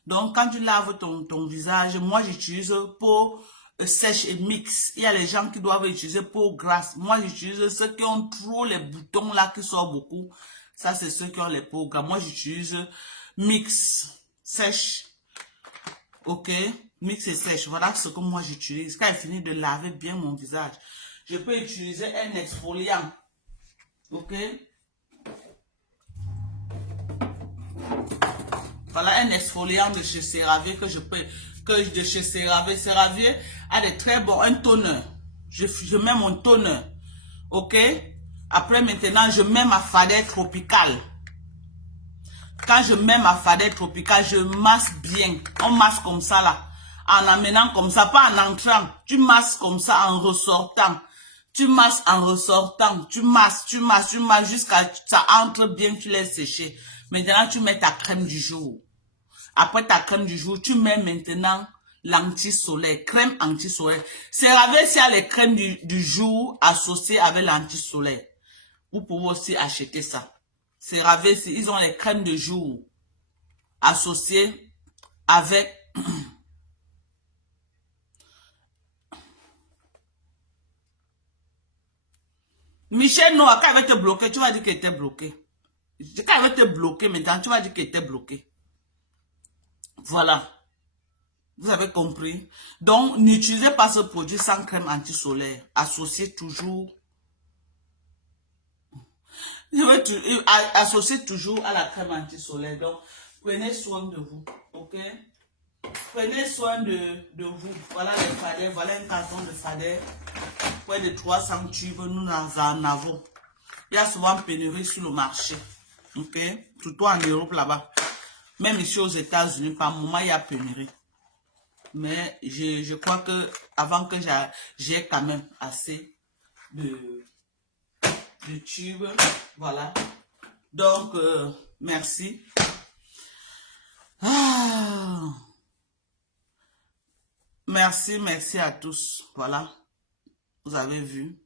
Donc, quand tu laves ton visage, moi j'utilise peau sèche et mix. Il y a les gens qui doivent utiliser peau grasse. Moi, j'utilise ceux qui ont trop les boutons là qui sortent beaucoup. Ça, c'est ceux qui ont les peaux grasses. Moi, j'utilise mix, sèche. Ok, mix et sèche. Voilà ce que moi j'utilise. Quand j'ai fini de laver bien mon visage, je peux utiliser un exfoliant. Ok. Voilà un exfoliant de chez CeraVe de chez CeraVe. CeraVe a des très bons, un toner. Je mets mon toner. Ok. Après maintenant, je mets ma fadette tropicale. Quand je mets ma fadette tropicale, je masse bien. On masse comme ça là. En amenant comme ça, pas en entrant. Tu masses comme ça en ressortant. Tu masses en ressortant. Tu masses jusqu'à ce que ça entre bien, tu laisses sécher. Maintenant, tu mets ta crème du jour. Après ta crème du jour, tu mets maintenant l'anti-soleil. Crème anti-soleil. CeraVe, s'il y a les crèmes du jour associées avec l'anti-soleil. Vous pouvez aussi acheter ça. CeraVe, ils ont les crèmes de jour associées avec Michel Noah. Quand elle va te bloquer, tu vas dire qu'elle était bloquée. Quand elle va te bloquer maintenant, tu vas dire qu'elle était bloquée. Voilà. Vous avez compris? Donc, n'utilisez pas ce produit sans crème anti-solaire. Associez toujours. Associez toujours à la crème anti-solaire. Donc, prenez soin de vous. Ok? Prenez soin de vous. Voilà les fadets. Voilà un carton de fadets. Près de 300 tubes, nous en avons. Il y a souvent pénurie sur le marché. Ok? Surtout en Europe là-bas. Même ici aux États-Unis, par moment, il y a pénurie. Mais je crois que avant que j'ai quand même assez de tubes. Voilà. Donc, merci. Merci à tous. Voilà. Vous avez vu.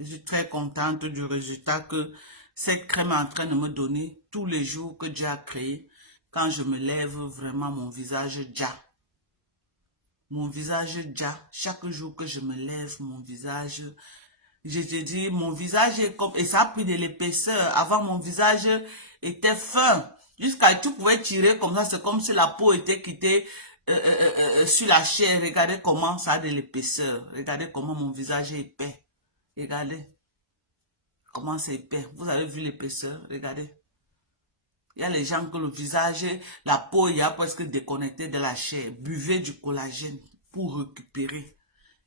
Je suis très contente du résultat que cette crème est en train de me donner tous les jours que Dieu a créé. Quand je me lève, vraiment mon visage déjà. Mon visage déjà. Chaque jour que je me lève, mon visage Je te dis, mon visage est comme... Et ça a pris de l'épaisseur. Avant, mon visage était fin. Jusqu'à tu pouvais tirer comme ça. C'est comme si la peau était quittée sur la chair. Regardez comment ça a de l'épaisseur. Regardez comment mon visage est épais. Regardez comment c'est épais. Vous avez vu l'épaisseur? Regardez. Il y a les gens que le visage, la peau, il y a presque déconnecté de la chair. Buvez du collagène pour récupérer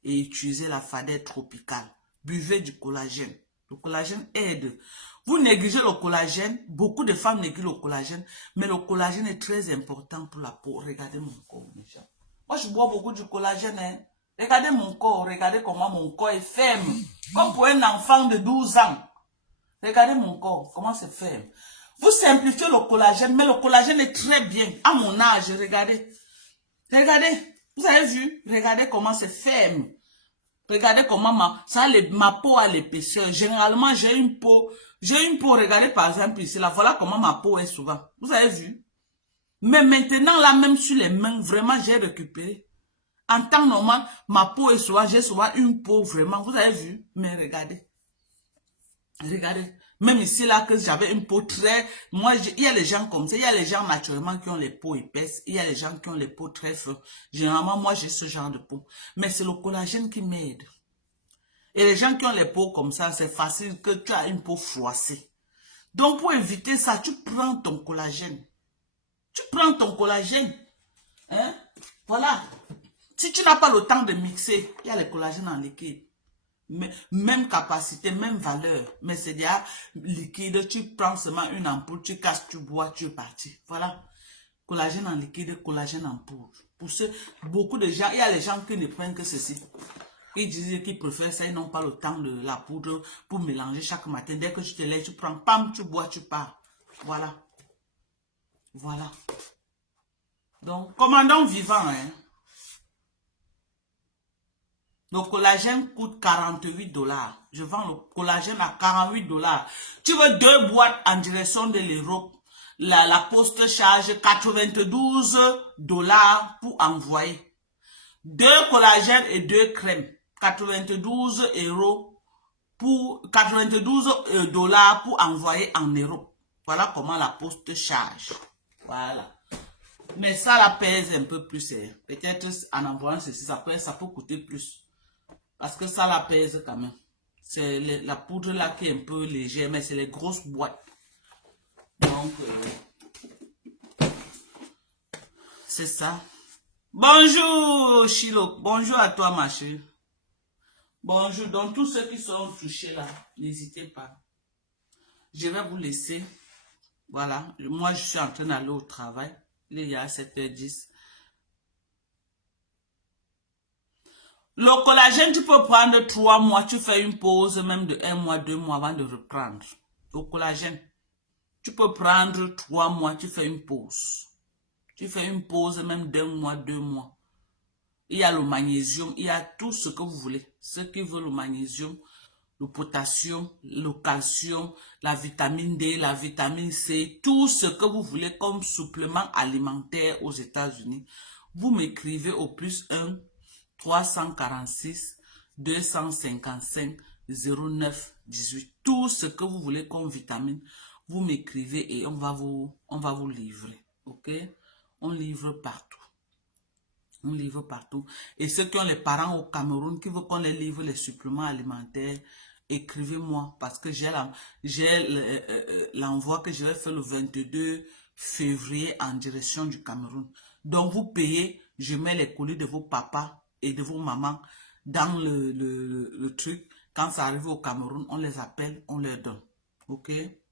et utiliser la fadette tropicale. Buvez du collagène. Le collagène aide. Vous négligez le collagène. Beaucoup de femmes négligent le collagène. Mais le collagène est très important pour la peau. Regardez mon corps, mes gens. Moi, je bois beaucoup du collagène. Hein. Regardez mon corps. Regardez comment mon corps est ferme. Comme pour un enfant de 12 ans. Regardez mon corps. Comment c'est ferme. Vous simplifiez le collagène. Mais le collagène est très bien. À mon âge, regardez. Regardez. Vous avez vu? Regardez comment c'est ferme. Regardez comment ma peau a l'épaisseur. Généralement, j'ai une peau, regardez par exemple ici, là, voilà comment ma peau est souvent. Vous avez vu? Mais maintenant, là, même sur les mains, vraiment, j'ai récupéré. En temps normal, ma peau est souvent, j'ai souvent une peau vraiment, vous avez vu? Mais regardez. Regardez. Même ici, là, que j'avais une peau très... Moi, il y a les gens comme ça. Il y a les gens naturellement qui ont les peaux épaisses. Il y a les gens qui ont les peaux très fines. Généralement, moi, j'ai ce genre de peau. Mais c'est le collagène qui m'aide. Et les gens qui ont les peaux comme ça, c'est facile que tu as une peau froissée. Donc, pour éviter ça, tu prends ton collagène. Tu prends ton collagène. Hein? Voilà. Si tu n'as pas le temps de mixer, il y a le collagène en liquide. Même capacité, même valeur, mais c'est déjà liquide, tu prends seulement une ampoule, tu casses, tu bois, tu es parti. Voilà. Collagène en liquide, collagène en poudre. Pour ceux, beaucoup de gens, il y a les gens qui ne prennent que ceci. Ils disent qu'ils préfèrent ça, ils n'ont pas le temps de la poudre pour mélanger chaque matin. Dès que tu te lèves, tu prends, pam, tu bois, tu pars. Voilà. Voilà. Donc, commandant vivant, hein. Le collagène coûte 48 $. Je vends le collagène à 48 $. Tu veux 2 boîtes en direction de l'Europe. La poste charge 92 $ pour envoyer. 2 collagènes et 2 crèmes. 92 € pour 92 $ pour envoyer en Europe. Voilà comment la poste charge. Voilà. Mais ça la pèse un peu plus. Peut-être en envoyant ceci, ça peut coûter plus. Parce que ça la pèse quand même. C'est la poudre là qui est un peu légère, mais c'est les grosses boîtes. Donc, c'est ça. Bonjour Chilo, bonjour à toi ma chérie. Bonjour, donc tous ceux qui sont touchés là, n'hésitez pas. Je vais vous laisser. Voilà, moi je suis en train d'aller au travail. Il est à 7h10. Le collagène, tu peux prendre 3 mois, tu fais une pause même de 1 mois, 2 mois avant de reprendre. Le collagène, tu peux prendre 3 mois, tu fais une pause. Tu fais une pause même d'1 mois, 2 mois. Il y a le magnésium, il y a tout ce que vous voulez. Ceux qui veulent le magnésium, le potassium, le calcium, la vitamine D, la vitamine C, tout ce que vous voulez comme supplément alimentaire aux États-Unis. Vous m'écrivez au +1 346 255 09 18. Tout ce que vous voulez comme vitamine, vous m'écrivez et on va vous livrer. Ok? On livre partout. On livre partout. Et ceux qui ont les parents au Cameroun, qui veulent qu'on les livre les suppléments alimentaires, écrivez-moi parce que j'ai l'envoi que je vais faire le 22 février en direction du Cameroun. Donc vous payez, je mets les colis de vos papas et de vos mamans dans le truc. Quand ça arrive au Cameroun, on les appelle, on leur donne. Ok?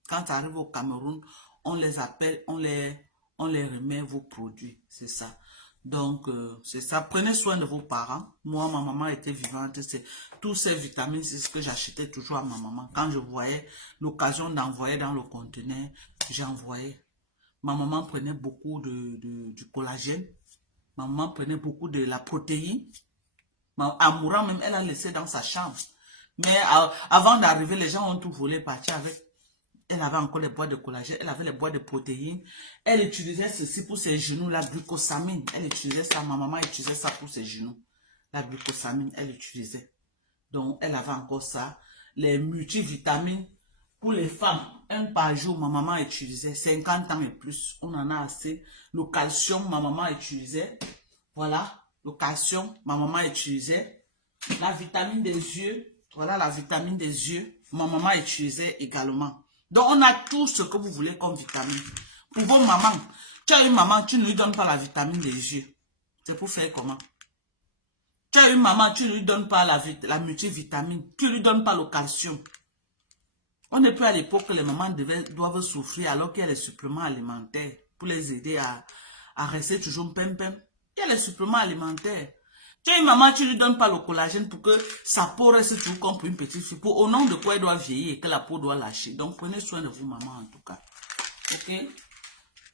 Quand ça arrive au Cameroun, on les appelle, on les remet vos produits. C'est ça. Donc, c'est ça. Prenez soin de vos parents. Moi, ma maman était vivante. Tous ces vitamines, c'est ce que j'achetais toujours à ma maman. Quand je voyais l'occasion d'envoyer dans le conteneur, j'envoyais. Ma maman prenait beaucoup du collagène. Ma maman prenait beaucoup de la protéine. En mourant même, elle a laissé dans sa chambre. Mais avant d'arriver, les gens ont tout volé, parti avec. Elle avait encore les boîtes de collagène, elle avait les boîtes de protéines. Elle utilisait ceci pour ses genoux, la glucosamine. Elle utilisait ça, ma maman utilisait ça pour ses genoux. La glucosamine, elle utilisait. Donc, elle avait encore ça. les multivitamines pour les femmes. Un par jour, ma maman utilisait 50 ans et plus. On en a assez. Le calcium, ma maman utilisait. Voilà, le calcium, ma maman utilisait. La vitamine des yeux, voilà la vitamine des yeux, ma maman utilisait également. Donc, on a tout ce que vous voulez comme vitamine. Pour vos mamans, tu as une maman, tu ne lui donnes pas la vitamine des yeux. C'est pour faire comment? Tu as une maman, tu ne lui donnes pas la multivitamine, tu ne lui donnes pas le calcium. On n'est plus à l'époque que les mamans doivent souffrir alors qu'il y a les suppléments alimentaires pour les aider à rester toujours pem-pem. Il y a les suppléments alimentaires. Tu as une maman, tu ne lui donnes pas le collagène pour que sa peau reste toujours comme pour une petite fille. Au nom de quoi elle doit vieillir et que la peau doit lâcher. Donc prenez soin de vous, maman, en tout cas. Ok?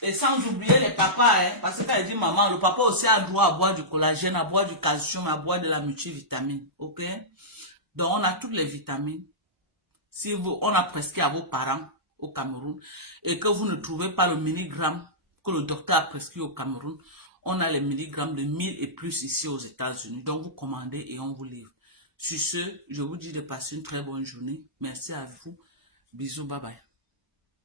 Et sans oublier les papas, hein, parce que quand elle dit maman, le papa aussi a droit à boire du collagène, à boire du calcium, à boire de la multivitamine. Ok? Donc on a toutes les vitamines. Si on a prescrit à vos parents au Cameroun et que vous ne trouvez pas le milligramme que le docteur a prescrit au Cameroun, on a les milligrammes de 1000 et plus ici aux États-Unis. Donc, vous commandez et on vous livre. Sur ce, je vous dis de passer une très bonne journée. Merci à vous. Bisous, bye bye.